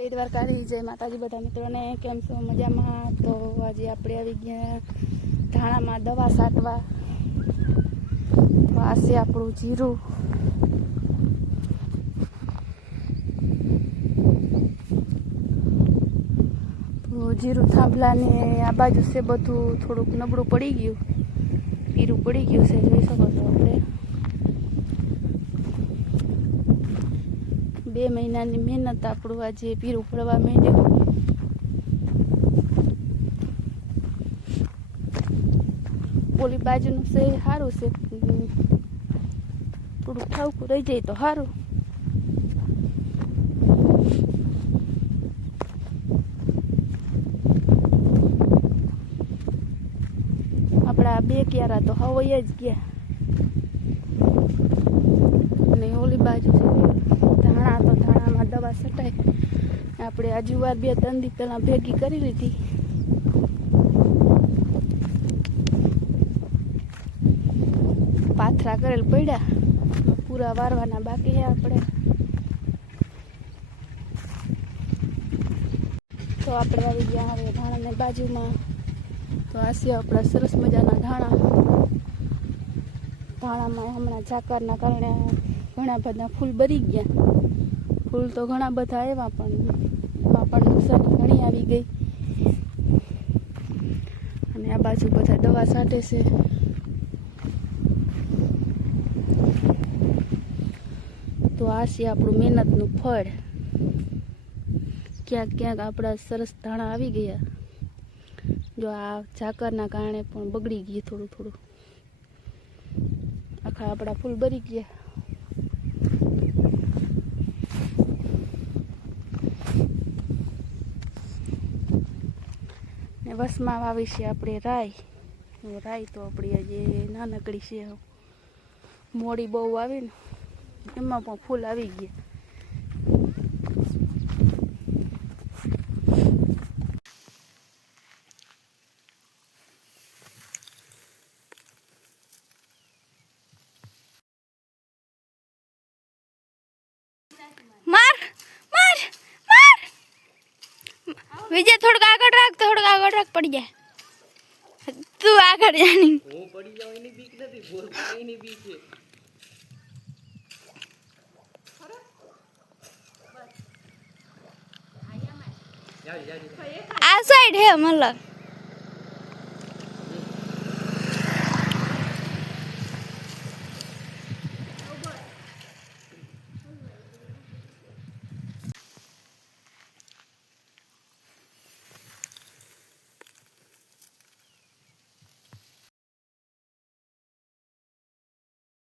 જય દ્વારકાધીશ, જય માતાજી બધા મિત્રોને. કેમ છો? મજામાં? તો આજે આપણે આવી ગયા ધાણામાં દવા છાંટવા. તો આ છે આપણું જીરું. તો જીરું થાંભલાને આ બાજુ છે બધું થોડુંક નબળું પડી ગયું, પીરું પડી ગયું છે, જોઈ શકો છો. આપણે 2 મહિનાની મહેનત આપણું આજે પીરું પડવા માંડ્યું. ઓલી બાજુનું છે સારું છે, થોડુંક ઠાવકું રહી જાય તો સારું. આપણા 2 ક્યારા તો હવાઈ જ ગયા. અને ઓલી બાજુ છે ધાણા, તો ધાણામાં દવા છટાય. આપણે આ જુવાર 2-3 દી પહેલાં ભેગી કરી લીધી. પાથરા કરેલ પડ્યા, પૂરા વારવાના બાકી છે આપણે. તો આપણે આવી ગયા હવે ધાણાની બાજુમાં. તો આ છે આપણા સરસ મજાના ધાણા. ધાણામાં હમણાં ઝાકરના કારણે ઘણા બધા ફૂલ બરી ગયા. ફૂલ તો ઘણા બધા આવ્યા, પણ એમાં પણ નુકસાન ઘણી આવી ગઈ. અને આ બાજુ બધા દવા છાંટે છે. તો આ છે આપણું મહેનતનું ફળ. ક્યાંક ક્યાંક આપણા સરસ ધાણા આવી ગયા. જો આ ઝાકરના કારણે પણ બગડી ગયું થોડું થોડું. આખા આપણા ફૂલ બરી ગયા. ને વસમાં વાવી છે આપણે રાઈ. રાઈ તો આપણી જે નાનકડી છે, મોડી બહુ આવી ને એમાં પણ ફૂલ આવી ગયા. માર માર માર વિજય, થોડુંક આગળ રાખ, પડી જાય. તું આગળ જાની, હું પડી જાઉં એની બીક નથી, બોલ એની બીક છે. આ સાઈડ હે મતલબ